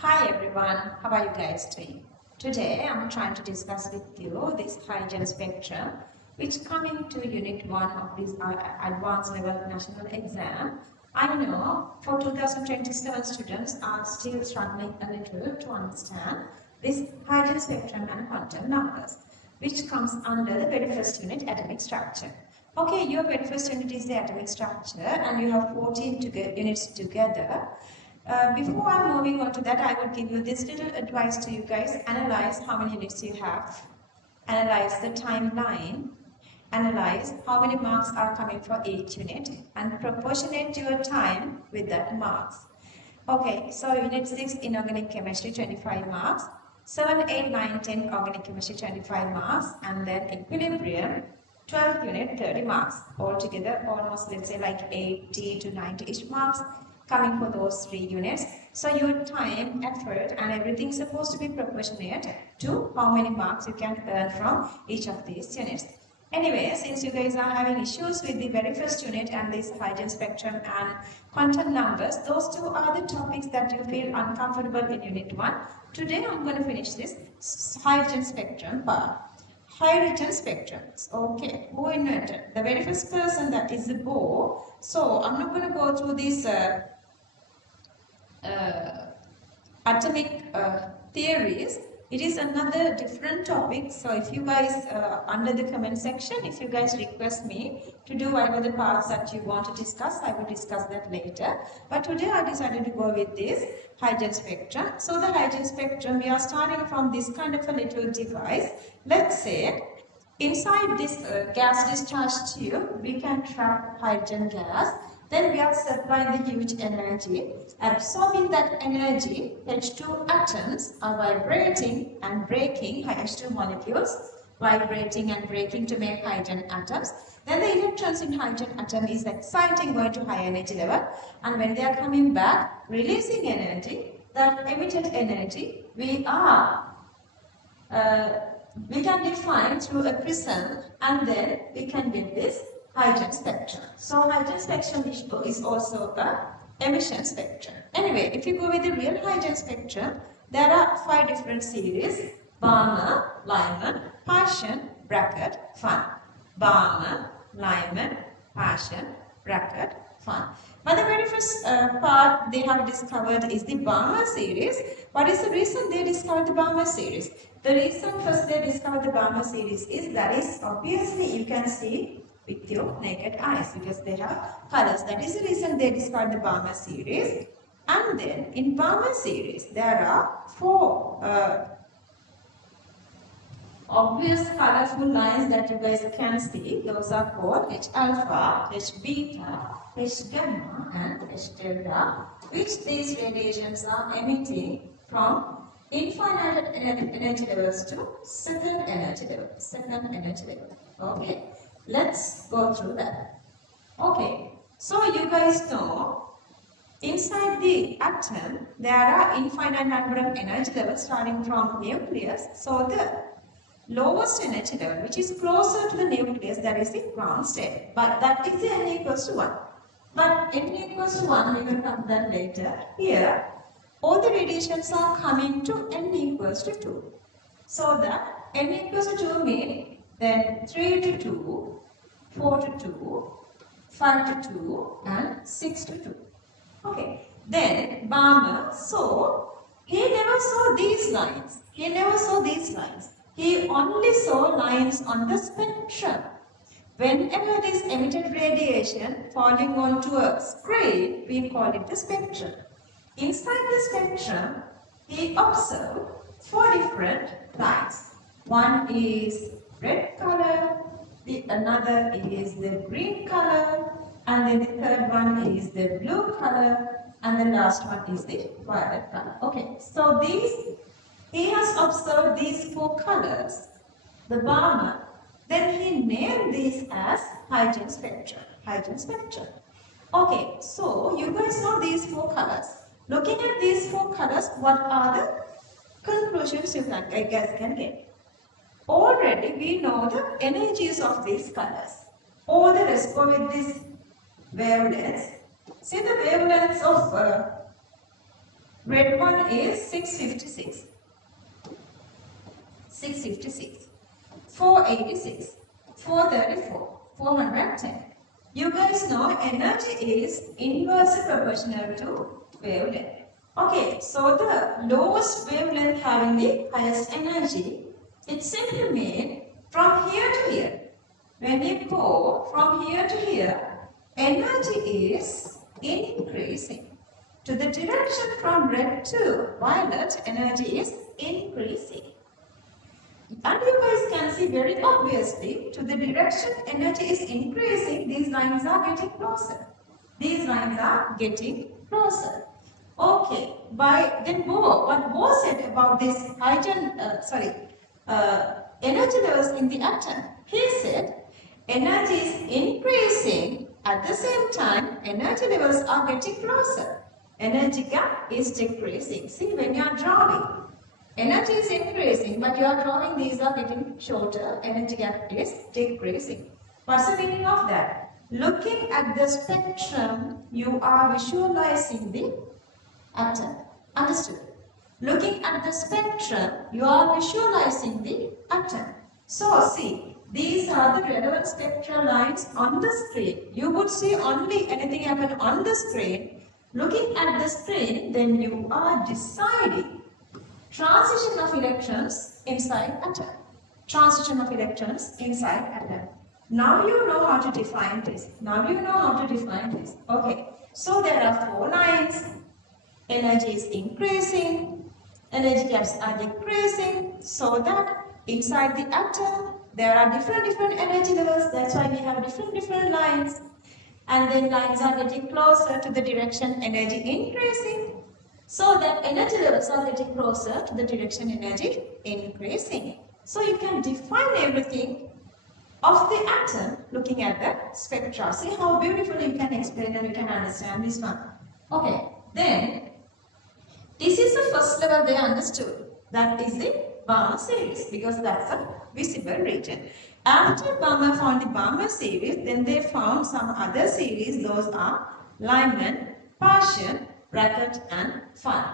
Hi everyone, how are you guys doing? Today I'm trying to discuss with you this hydrogen spectrum which coming to unit 1 of this advanced level national exam. I know for 2027 students are still struggling a little to understand this hydrogen spectrum and quantum numbers which comes under the very first unit atomic structure. Okay, your very first unit is the atomic structure and you have 14 units together. Before I'm moving on to that, I would give you this little advice to you guys. Analyze how many units you have. Analyze the timeline. Analyze how many marks are coming for each unit and proportionate your time with that marks. Okay, so unit 6 inorganic chemistry 25 marks, 7, 8, 9, 10 organic chemistry 25 marks, and then equilibrium 12th unit 30 marks. Altogether almost let's say like 80 to 90-ish marks coming for those 3 units. So your time, effort and everything is supposed to be proportionate to how many marks you can earn from each of these units. Anyway, since you guys are having issues with the very first unit and this hydrogen spectrum and quantum numbers, those two are the topics that you feel uncomfortable in unit 1. Today I'm going to finish this hydrogen spectrum part. Hydrogen spectrums. Okay, who invented? The very first person, that is the Bohr. So I'm not going to go through these atomic theories. It is another different topic. So if you guys under the comment section, if you guys request me to do whatever the parts that you want to discuss, I will discuss that later. But today I decided to go with this hydrogen spectrum. So the hydrogen spectrum, we are starting from this kind of a little device. Let's say inside this gas discharge tube, we can trap hydrogen gas. Then we are supplying the huge energy. Absorbing that energy, H2 atoms are vibrating and breaking H2 molecules, vibrating and breaking to make hydrogen atoms. Then the electrons in hydrogen atom is exciting, going to high energy level. And when they are coming back, releasing energy, that emitted energy, we can define through a prism, and then we can get this hydrogen spectrum. So hydrogen spectrum is also a emission spectrum. Anyway, if you go with the real hydrogen spectrum, there are 5 different series: Balmer, Lyman, Paschen, bracket, Fun. Balmer, Lyman, Paschen, bracket, Fun. But the very first part they have discovered is the Balmer series. What is the reason they discovered the Balmer series? The reason first they discovered the Balmer series is that is obviously you can see with your naked eyes because they have colors. That is the reason they discovered the Balmer series. And then in Balmer series there are 4 obvious colorful lines that you guys can see. Those are called H alpha, H beta, H gamma and H delta, which these radiations are emitting from infinite energy levels to second energy level. Okay, let's go through that. Okay, so you guys know inside the atom there are infinite number of energy levels starting from nucleus. So the lowest energy level, which is closer to the nucleus, that is the ground state. But that is the n equals to 1. But n equals to 1, we will come to that later. Here, all the radiations are coming to n equals to 2. So that n equals to 2 means then 3 to 2, 4 to 2, 5 to 2 and 6 to 2. Okay. Then Balmer, so he never saw these lines. He only saw lines on the spectrum. Whenever this emitted radiation falling onto a screen, we call it the spectrum. Inside the spectrum, he observed 4 different lines. One is red color, another is the green color, and then the third one is the blue color, and the last one is the violet color. Okay, so he has observed these 4 colors, the Balmer. Then he named these as hydrogen spectrum. Okay, so you guys know these 4 colors. Looking at these 4 colors, what are the conclusions you guys can get? Already we know the energies of these colors. All the rest go with this wavelengths. See the wavelengths of Red one is 656. 656. 486. 434. 410. You guys know energy is inversely proportional to wavelength. Okay, so the lowest wavelength having the highest energy, it simply means from here to here. When you go from here to here, energy is increasing. To the direction from red to violet, energy is increasing. And you guys can see very obviously, to the direction energy is increasing, these lines are getting closer. These lines are getting closer. Okay, then what Bo said about this energy levels in the atom, he said energy is increasing, at the same time energy levels are getting closer. Energy gap is decreasing. See, when you are drawing, energy is increasing, but you are drawing, these are getting shorter, energy gap is decreasing. What's the meaning of that? Looking at the spectrum, you are visualizing the atom. Understood? Looking at the spectrum, you are visualizing the atom. So, see, these are the relevant spectral lines on the screen. You would see only anything happen on the screen. Looking at the screen, then you are deciding transition of electrons inside atom. Transition of electrons inside atom. Now you know how to define this. Okay. So there are 4 lines. Energy is increasing. Energy gaps are decreasing. So that inside the atom, there are different energy levels. That's why we have different lines. And then lines are getting closer to the direction energy increasing. So that energy levels are getting closer to the direction energy increasing. So you can define everything of the atom looking at the spectra. See how beautifully you can explain and you can understand this one. Okay, then this is the first level they understood. That is the Balmer series because that's a visible region. After Balmer found the Balmer series, then they found some other series. Those are Lyman, Paschen, Brackett and Fun.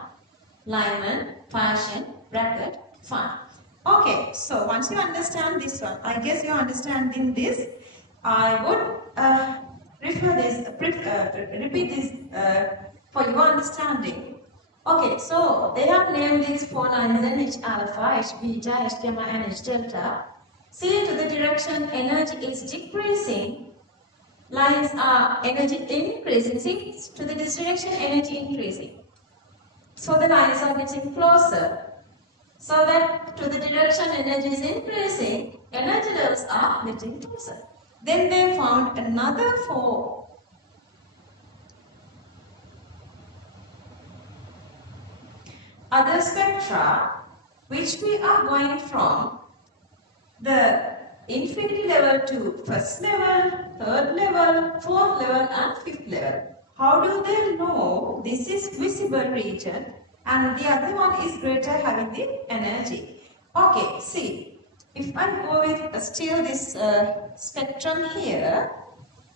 Lyman, Paschen, Brackett, Fun. Okay, so once you understand this one, I guess you are understanding this. I would repeat this for your understanding. Okay, so they have named these 4 lines in H alpha, H beta, H gamma and H delta. See, to the direction energy is decreasing, lines are energy increasing. See, to the direction energy increasing. So the lines are getting closer. So that to the direction energy is increasing, energy levels are getting closer. Then they found another 4 other spectra which we are going from the infinity level to first level, third level, fourth level and fifth level. How do they know this is visible region and the other one is greater having the energy? Okay, see, if I go with still this spectrum here,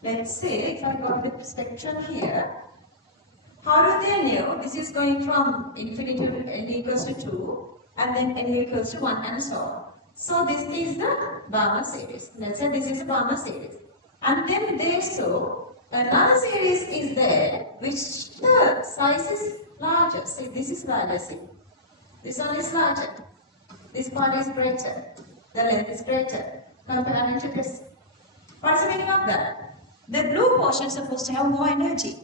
let's say if I go with spectrum here, how do they know this is going from infinity to n equals to 2 and then n equals to 1 and so on? So this is the Balmer series. Let's say this is a Balmer series. And then they saw another series is there which the size is larger. See, this is larger. See, this one is larger. This part is greater. The length is greater compared to this. What's the meaning of that? The blue portion is supposed to have more energy.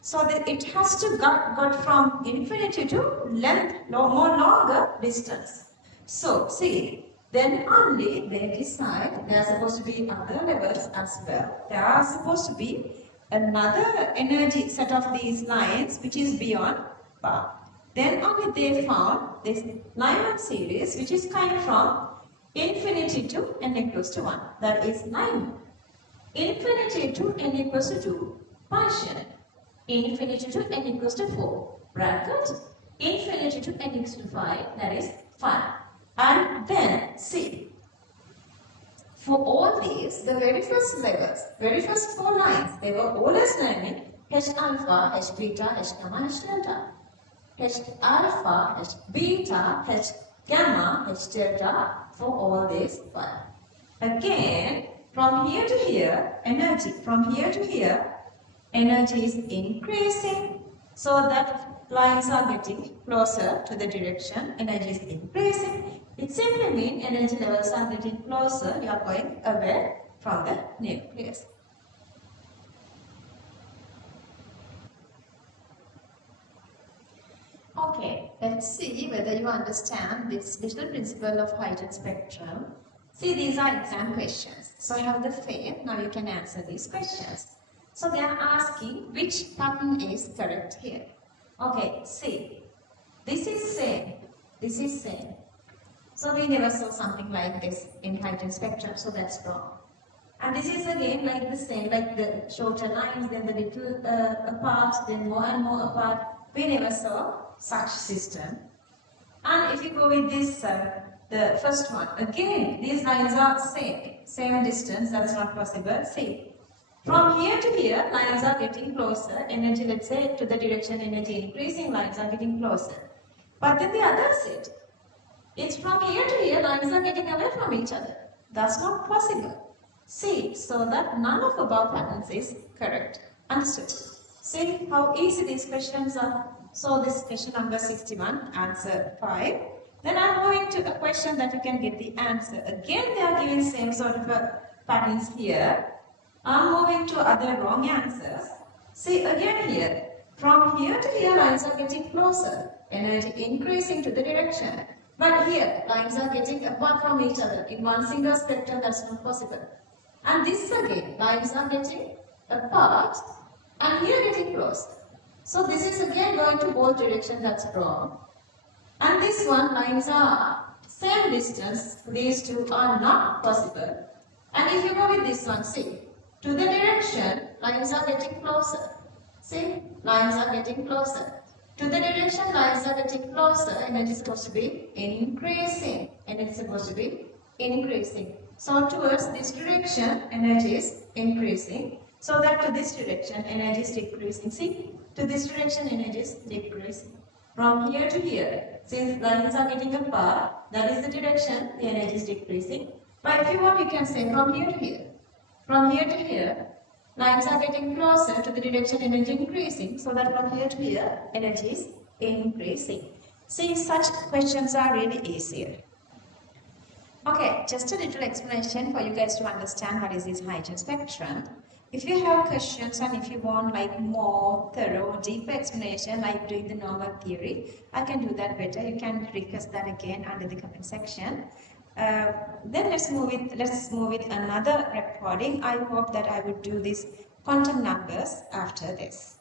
So that it has to got from infinity to length, more longer distance. So see, then only they decide there are supposed to be other levels as well. There are supposed to be another energy set of these lines which is beyond bar. Then only they found this Lyman series which is coming from infinity to n equals to 1. That is Lyman. Infinity to n equals to 2, Paschen. Infinity to n equals to 4, bracket, infinity to n equals to 5, that is 5. And then, see, for all these, the very first levels, very first 4 lines, they were always naming H alpha, H beta, H gamma, H delta. H alpha, H beta, H gamma, H delta for all these 5. Again, from here to here, energy, from here to here, energy is increasing, so that lines are getting closer to the direction, energy is increasing. It simply means energy levels are getting closer, you are going away from the nucleus. Okay, let's see whether you understand this little principle of heightened spectrum. See, these are exam questions. So I have the faith, now you can answer these questions. So they are asking which pattern is correct here. Okay, see, this is same, this is same. So we never saw something like this in heightened spectrum, so that's wrong. And this is again like the same, like the shorter lines, then the little apart, then more and more apart. We never saw such system. And if you go with this, the first one, again, these lines are same distance, that's not possible. See, from here to here, lines are getting closer, energy, let's say, to the direction energy increasing, lines are getting closer. But then the other set, it's from here to here, lines are getting away from each other. That's not possible. See, so that none of above patterns is correct. Understood? See how easy these questions are. So this question number 61, answer 5. Then I'm going to a question that you can get the answer. Again, they are giving same sort of patterns here. I'm moving to other wrong answers. See again here, from here to here, lines are getting closer. Energy increasing to the direction. But here, lines are getting apart from each other. In one single spectrum, that's not possible. And this again, lines are getting apart and here getting close. So this is again going to both directions, that's wrong. And this one, lines are same distance, these two are not possible. And if you go with this one, see, to the direction, lines are getting closer. See, lines are getting closer. To the direction, lines are getting closer, energy is supposed to be increasing. Energy is supposed to be increasing. So towards this direction, energy is increasing. So that to this direction, energy is decreasing. See, to this direction, energy is decreasing. From here to here, since lines are getting apart, that is the direction, the energy is decreasing. But if you want, you can say from here to here. From here to here, lines are getting closer to the direction, energy increasing. So that from here to here, energy is increasing. See, such questions are really easier. Okay, just a little explanation for you guys to understand what is this heightened spectrum. If you have questions and if you want like more thorough, deeper explanation like doing the normal theory, I can do that better. You can request that again under the comment section. Then let's move with another recording. I hope that I would do these quantum numbers after this.